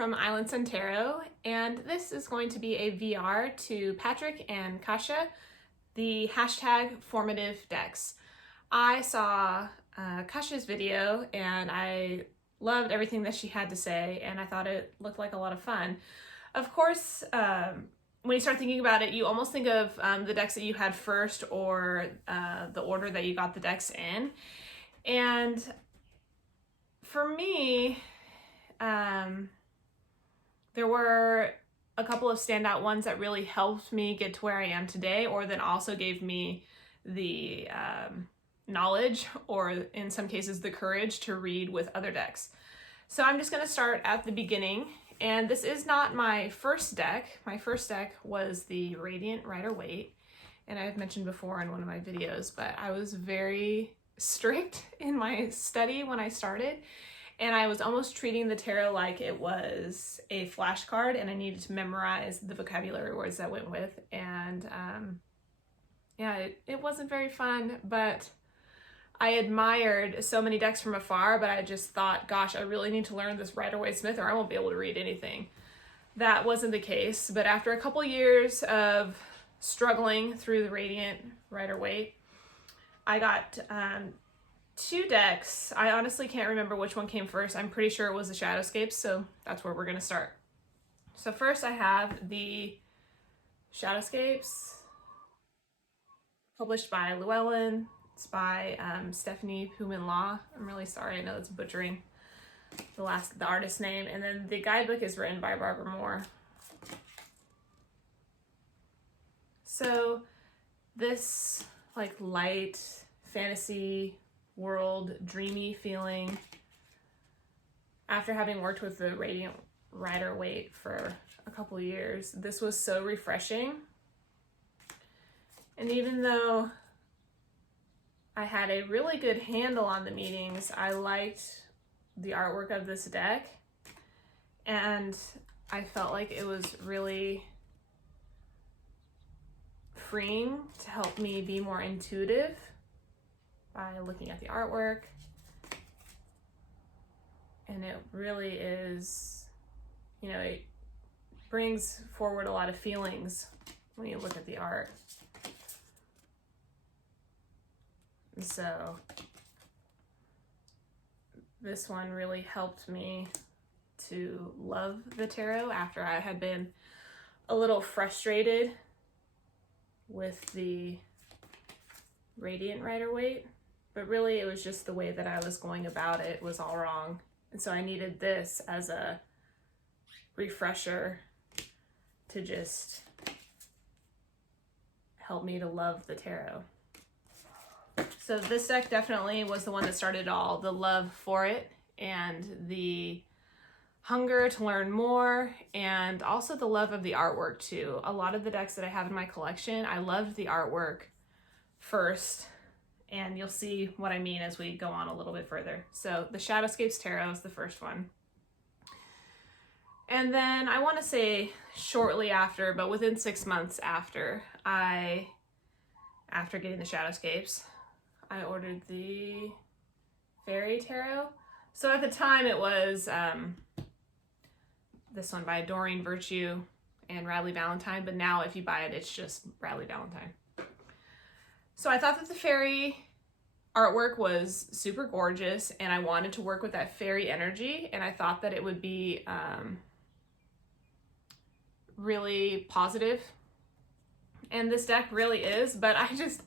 from Island Sun Tarot, and this is going to be a VR to Patrick and Kasia, the hashtag Formative decks. I saw Kasia's video and I loved everything that she had to say, and I thought it looked like a lot of fun. Of course, when you start thinking about it, you almost think of the decks that you had first or the order that you got the decks in. And for me, there were a couple of standout ones that really helped me get to where I am today, or that also gave me the knowledge, or in some cases the courage to read with other decks. So I'm just going to start at the beginning, and this is not my first deck. My first deck was the Radiant Rider-Waite, and I've mentioned before in one of my videos, but I was very strict in my study when I started, and I was almost treating the tarot like it was a flashcard, and I needed to memorize the vocabulary words that went with. And yeah, it wasn't very fun, but I admired so many decks from afar, but I just thought, gosh, I really need to learn this Rider-Waite-Smith or I won't be able to read anything. That wasn't the case, but after a couple years of struggling through the Radiant Rider-Waite, I got two decks. I honestly can't remember which one came first. I'm pretty sure it was the Shadowscapes, so that's where we're going to start. So first I have the Shadowscapes, published by Llewellyn. It's by Stephanie Pumin-Law. I'm really sorry, I know it's butchering the artist's name. And then the guidebook is written by Barbara Moore. So this like light fantasy world, dreamy feeling, after having worked with the Radiant Rider-Waite for a couple of years, this was so refreshing. And even though I had a really good handle on the meanings, I liked the artwork of this deck, and I felt like it was really freeing to help me be more intuitive by looking at the artwork. And it really is, you know, it brings forward a lot of feelings when you look at the art. And so this one really helped me to love the tarot after I had been a little frustrated with the Radiant Rider-Waite. But really, it was just the way that I was going about it was all wrong. And so I needed this as a refresher to just help me to love the tarot. So this deck definitely was the one that started all, the love for it and the hunger to learn more, and also the love of the artwork too. A lot of the decks that I have in my collection, I loved the artwork first, and you'll see what I mean as we go on a little bit further. So the Shadowscapes Tarot is the first one. And then I want to say shortly after, but within 6 months after getting the Shadowscapes, I ordered the Fairy Tarot. So at the time it was this one by Doreen Virtue and Radley Valentine, but now if you buy it, it's just Radley Valentine. So I thought that the fairy artwork was super gorgeous, and I wanted to work with that fairy energy, and I thought that it would be really positive. And this deck really is, but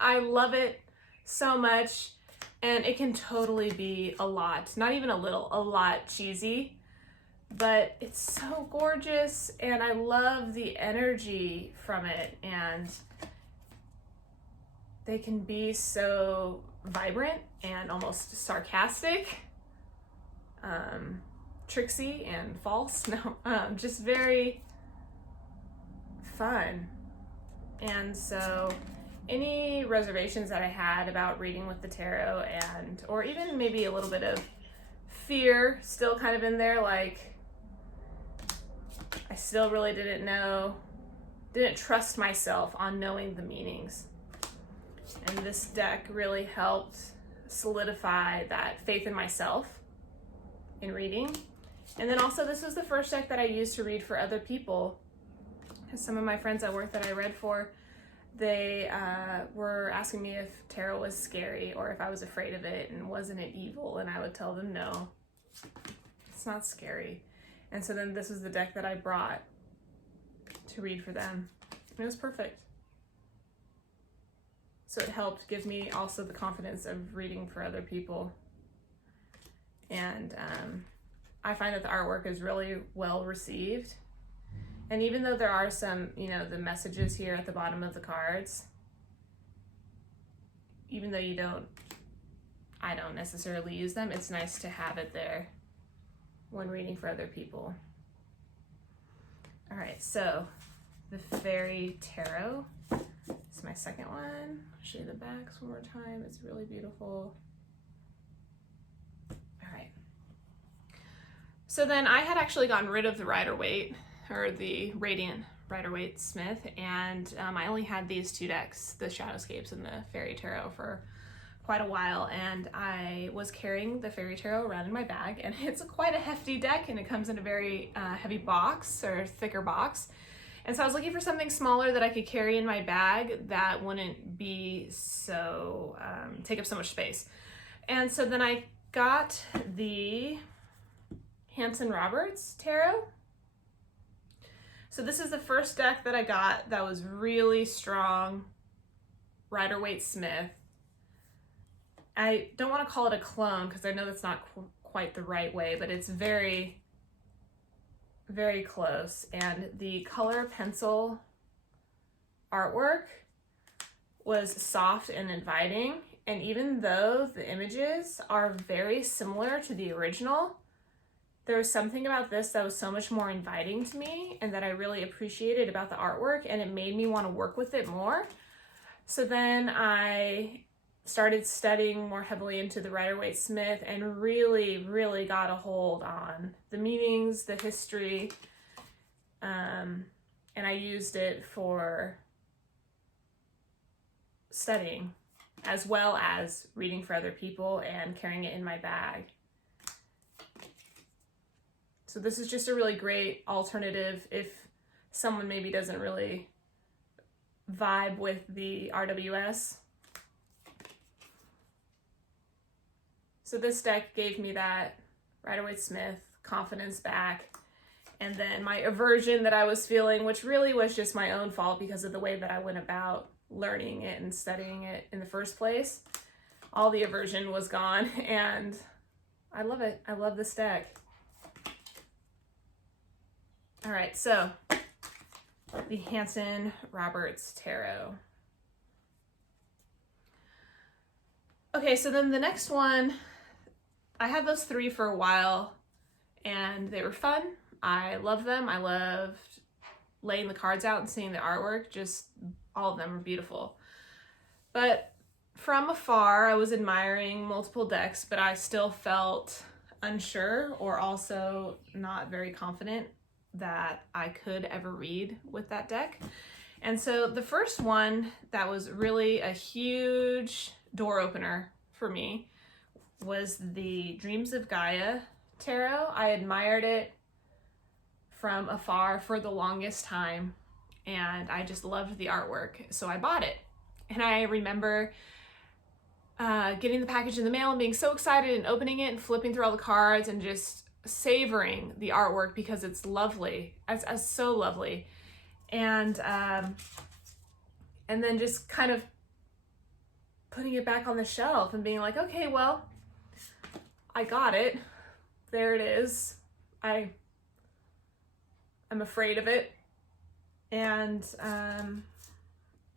I love it so much, and it can totally be a lot, not even a little, a lot cheesy, but it's so gorgeous, and I love the energy from it, and they can be so vibrant and almost sarcastic, tricksy and false, just very fun. And so any reservations that I had about reading with the tarot, and or even maybe a little bit of fear still kind of in there, like I still really didn't trust myself on knowing the meanings. And this deck really helped solidify that faith in myself in reading, And then also this was the first deck that I used to read for other people. Some of my friends at work that I read for, they were asking me if tarot was scary or if I was afraid of it and wasn't it evil, and I would tell them no, it's not scary. And so then this is the deck that I brought to read for them. And it was perfect. So it helped give me also the confidence of reading for other people. And I find that the artwork is really well received. And even though there are some, you know, the messages here at the bottom of the cards, even though I don't necessarily use them, it's nice to have it there when reading for other people. All right, so the Fairy Tarot. It's my second one. I'll show you the backs one more time. It's really beautiful. All right. So then I had actually gotten rid of the Rider-Waite, or the Radiant Rider-Waite Smith, and I only had these two decks, the Shadowscapes and the Fairy Tarot, for quite a while, and I was carrying the Fairy Tarot around in my bag, and it's quite a hefty deck, and it comes in a very heavy box, or thicker box. And so I was looking for something smaller that I could carry in my bag that wouldn't be so, take up so much space. And so then I got the Hanson Roberts Tarot. So this is the first deck that I got that was really strong Rider-Waite Smith. I don't want to call it a clone because I know that's not quite the right way, but it's very, very close. And the color pencil artwork was soft and inviting. And even though the images are very similar to the original, there was something about this that was so much more inviting to me and that I really appreciated about the artwork, and it made me want to work with it more. So then I started studying more heavily into the Rider-Waite Smith and really, really got a hold on the meanings, the history, and I used it for studying as well as reading for other people and carrying it in my bag. So this is just a really great alternative if someone maybe doesn't really vibe with the RWS. So this deck gave me that Rider-Waite Smith confidence back, and then my aversion that I was feeling, which really was just my own fault because of the way that I went about learning it and studying it in the first place. All the aversion was gone, and I love it. I love this deck. All right, so the Hanson Roberts Tarot. Okay, so then the next one, I had those three for a while and they were fun. I love them. I loved laying the cards out and seeing the artwork. Just all of them were beautiful. But from afar, I was admiring multiple decks, but I still felt unsure or also not very confident that I could ever read with that deck. And so the first one that was really a huge door opener for me was the Dreams of Gaia Tarot. I admired it from afar for the longest time, and I just loved the artwork, so I bought it. And I remember getting the package in the mail and being so excited and opening it and flipping through all the cards and just savoring the artwork because it's lovely. It's so lovely. And then just kind of putting it back on the shelf and being like, okay, well, I got it. There it is. I'm afraid of it. And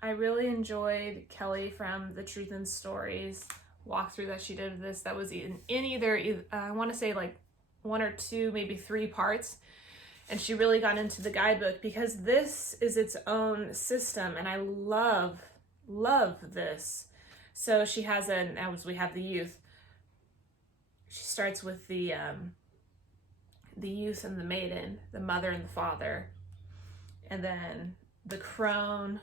I really enjoyed Kelly from the Truth in Stories walkthrough that she did of this. That was in either I want to say like 1 or 2, maybe 3 parts. And she really got into the guidebook because this is its own system, and I love this. So she has as we have the youth, she starts with the youth and the maiden, the mother and the father, and then the crone,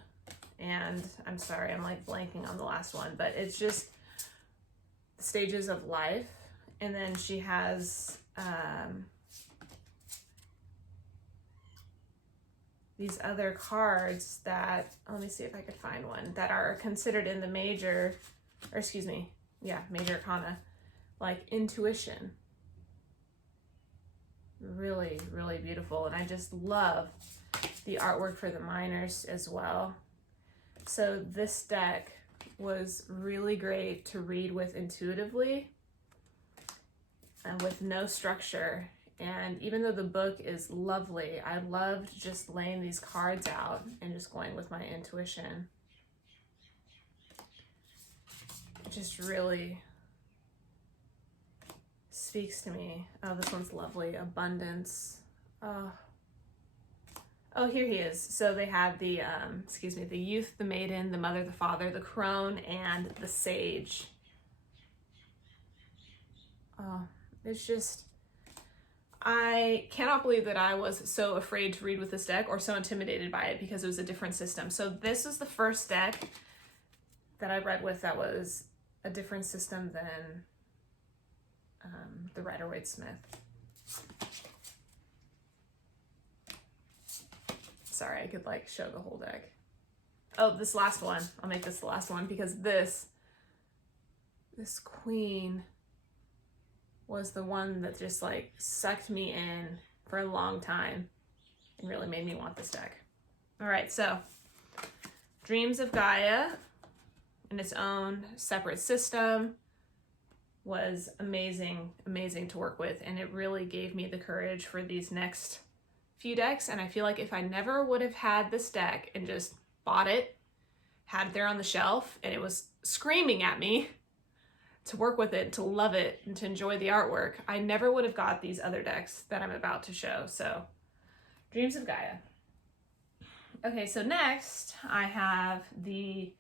and I'm sorry, I'm like blanking on the last one, but it's just stages of life. And then she has these other cards that, let me see if I could find one, that are considered in the major, or excuse me, yeah, major arcana, like intuition. Really, really beautiful. And I just love the artwork for the minors as well. So this deck was really great to read with intuitively and with no structure. And even though the book is lovely, I loved just laying these cards out and just going with my intuition. It just really speaks to me. Oh, this one's lovely. Abundance. Oh, here he is. So they had the, the youth, the maiden, the mother, the father, the crone, and the sage. Oh, it's just, I cannot believe that I was so afraid to read with this deck or so intimidated by it because it was a different system. So this is the first deck that I read with that was a different system than the Rider-Waite-Smith. Sorry, I could like show the whole deck. Oh, this last one. I'll make this the last one because this queen was the one that just like sucked me in for a long time and really made me want this deck. All right, so Dreams of Gaia in its own separate system was amazing, amazing to work with, and it really gave me the courage for these next few decks. And I feel like if I never would have had this deck and just bought it, had it there on the shelf, and it was screaming at me to work with it, to love it, and to enjoy the artwork, I never would have got these other decks that I'm about to show. So, Dreams of Gaia. Okay, so next I have the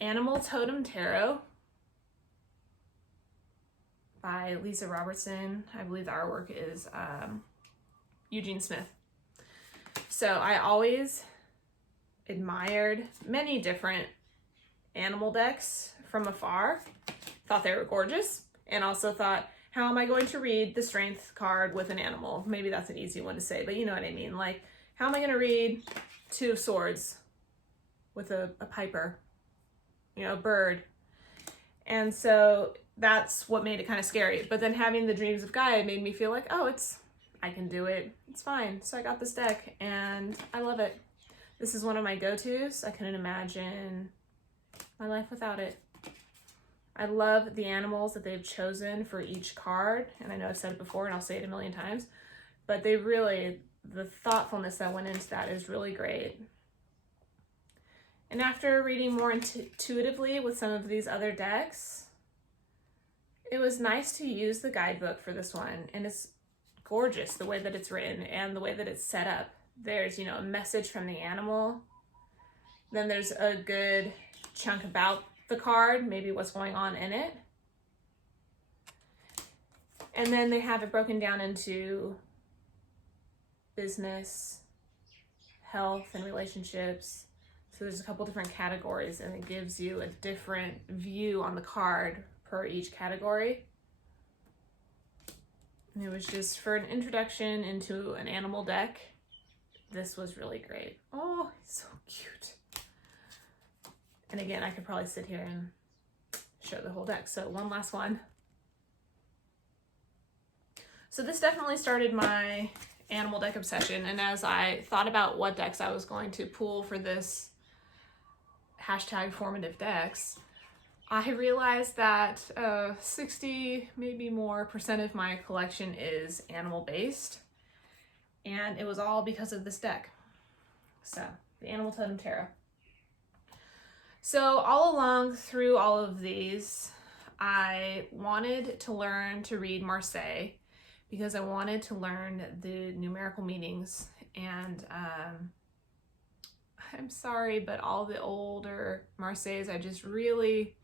Animal Totem Tarot by Lisa Robertson. I believe the artwork is Eugene Smith. So I always admired many different animal decks from afar, thought they were gorgeous, and also thought, how am I going to read the strength card with an animal? Maybe that's an easy one to say, but you know what I mean. Like, how am I going to read Two of Swords with a piper, you know, a bird? And so that's what made it kind of scary. But then having the Dreams of Gaia made me feel like, oh, I can do it. It's fine. So I got this deck and I love it. This is one of my go-tos. I couldn't imagine my life without it. I love the animals that they've chosen for each card. And I know I've said it before and I'll say it a million times, but they really, the thoughtfulness that went into that is really great. And after reading more intuitively with some of these other decks, it was nice to use the guidebook for this one. And it's gorgeous the way that it's written and the way that it's set up. There's, you know, a message from the animal. Then there's a good chunk about the card, maybe what's going on in it. And then they have it broken down into business, health, and relationships. So there's a couple different categories and it gives you a different view on the card per each category. And it was just for an introduction into an animal deck. This was really great. Oh, he's so cute. And again, I could probably sit here and show the whole deck. So one last one. So this definitely started my animal deck obsession. And as I thought about what decks I was going to pull for this hashtag formative decks, I realized that 60, maybe more % of my collection is animal based. And it was all because of this deck. So the Animal Totem Tarot. So all along through all of these, I wanted to learn to read Marseille because I wanted to learn the numerical meanings. And I'm sorry, but all the older Marseilles, I just really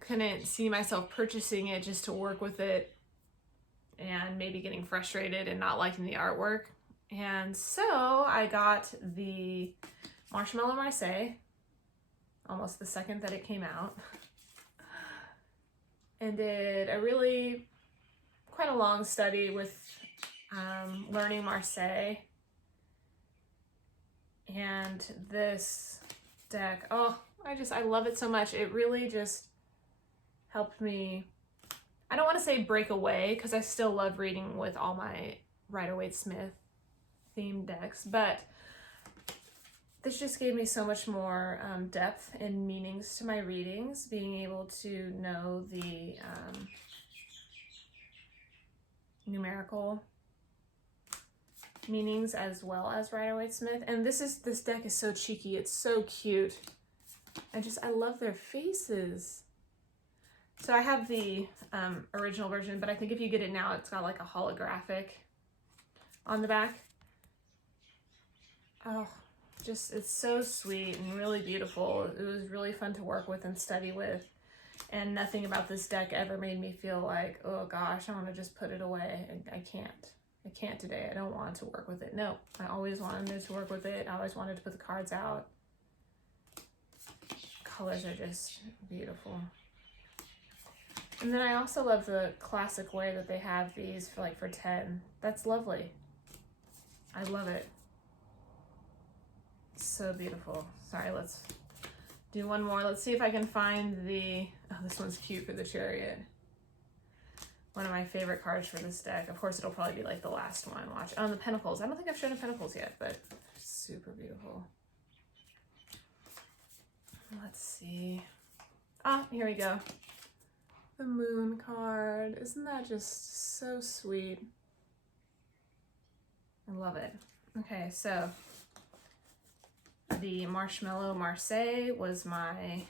couldn't see myself purchasing it just to work with it and maybe getting frustrated and not liking the artwork. And so I got the Marshmallow Marseille almost the second that it came out and did a really quite a long study with learning Marseille. And this deck, oh, I love it so much. It really just helped me, I don't want to say break away, because I still love reading with all my Rider-Waite-Smith themed decks, but this just gave me so much more depth and meanings to my readings, being able to know the numerical meanings as well as Rider-Waite-Smith. And this deck is so cheeky. It's so cute. I love their faces. So I have the original version, but I think if you get it now, it's got like a holographic on the back. Oh, it's so sweet and really beautiful. It was really fun to work with and study with. And nothing about this deck ever made me feel like, oh gosh, I want to just put it away. I can't today. I don't want to work with it. No, I always wanted to work with it. I always wanted to put the cards out. Colors are just beautiful. And then I also love the classic way that they have these for 10. That's lovely. I love it. It's so beautiful. Sorry, let's do one more. Let's see if I can find oh, this one's cute for the Chariot. One of my favorite cards for this deck. Of course, it'll probably be like the last one. Watch. Oh, and the Pentacles. I don't think I've shown the Pentacles yet, but super beautiful. Let's see. Ah, here we go. The Moon card. Isn't that just so sweet? I love it. Okay, so the Marshmallow Marseille was my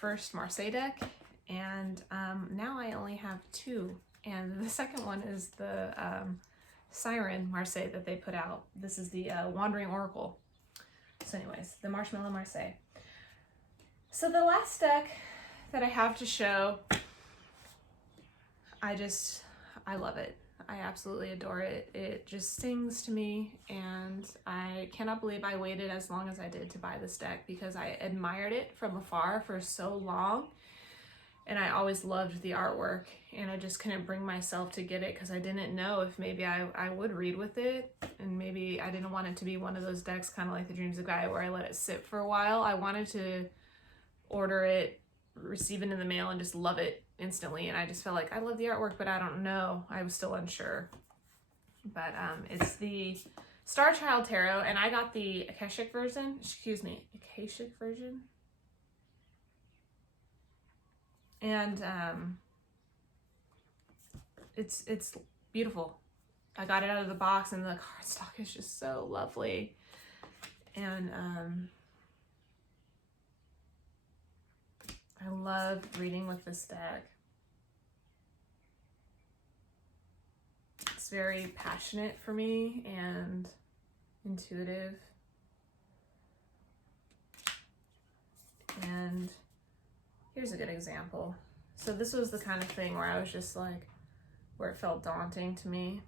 first Marseille deck. And now I only have 2. And the second one is the Siren Marseille that they put out. This is the Wandering Oracle. So anyways, the Marshmallow Marseille. So the last deck that I have to show, I love it. I absolutely adore it. It just sings to me, and I cannot believe I waited as long as I did to buy this deck, because I admired it from afar for so long. And I always loved the artwork, and I just couldn't bring myself to get it because I didn't know if maybe I would read with it, and maybe I didn't want it to be one of those decks kind of like the Dreams of Gaia where I let it sit for a while. I wanted to order it, receive it in the mail, and just love it instantly, and I just felt like I love the artwork, but I don't know. I was still unsure. But it's the Star Child Tarot, and I got the Akashic version. And it's beautiful. I got it out of the box, and the cardstock is just so lovely. And I love reading with this deck. It's very passionate for me and intuitive. And here's a good example. So this was the kind of thing where I was just like, where it felt daunting to me.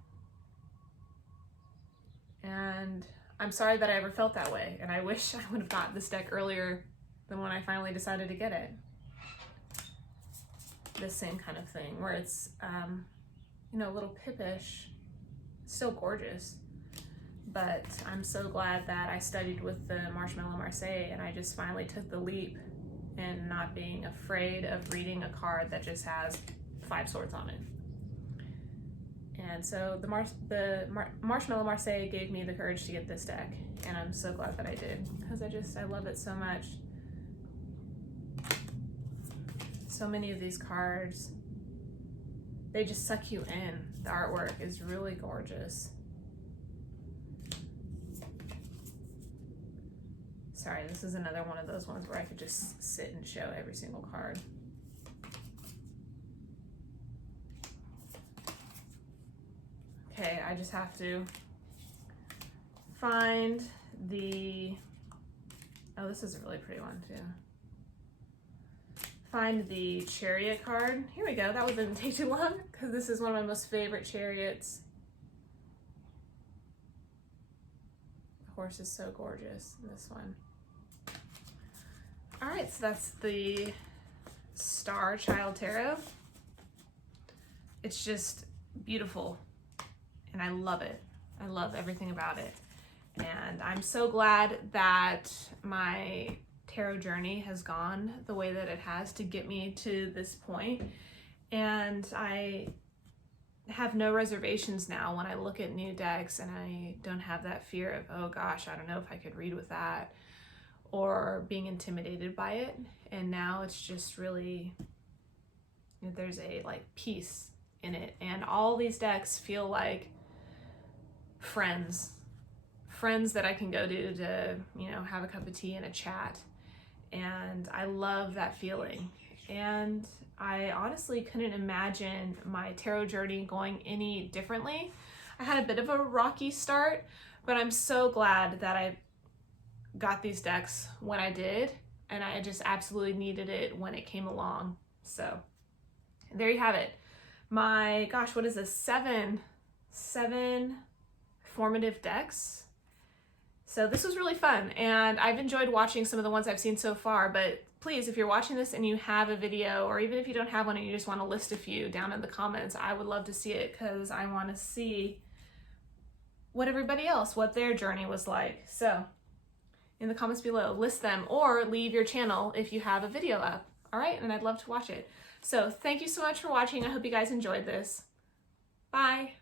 And I'm sorry that I ever felt that way. And I wish I would have got this deck earlier than when I finally decided to get it. This same kind of thing where it's, you know, a little pippish, still gorgeous. But I'm so glad that I studied with the Marshmallow Marseille, and I just finally took the leap and not being afraid of reading a card that just has 5 swords on it. And so the Marshmallow Marseille gave me the courage to get this deck, and I'm so glad that I did, because I love it so much. So many of these cards, they just suck you in. The artwork is really gorgeous. Sorry, this is another one of those ones where I could just sit and show every single card. Okay, I just have to find the, oh, this is a really pretty one too. Find the Chariot card. Here we go. That one didn't take too long, because this is one of my most favorite chariots. The horse is so gorgeous in this one. All right, so that's the Star Child Tarot. It's just beautiful, and I love it. I love everything about it. And I'm so glad that my tarot journey has gone the way that it has to get me to this point. And I have no reservations now when I look at new decks, and I don't have that fear of, oh gosh, I don't know if I could read with that, or being intimidated by it. And now it's just really, there's a like peace in it, and all these decks feel like friends that I can go to, you know, have a cup of tea and a chat. And I love that feeling. And I honestly couldn't imagine my tarot journey going any differently. I had a bit of a rocky start, but I'm so glad that I got these decks when I did, and I just absolutely needed it when it came along. So there you have it. My gosh, what is this? Seven formative decks. So this was really fun, and I've enjoyed watching some of the ones I've seen so far. But please, if you're watching this and you have a video, or even if you don't have one and you just want to list a few down in the comments, I would love to see it, because I want to see what everybody else, what their journey was like. So in the comments below, list them, or leave your channel if you have a video up. All right, and I'd love to watch it. So thank you so much for watching. I hope you guys enjoyed this. Bye.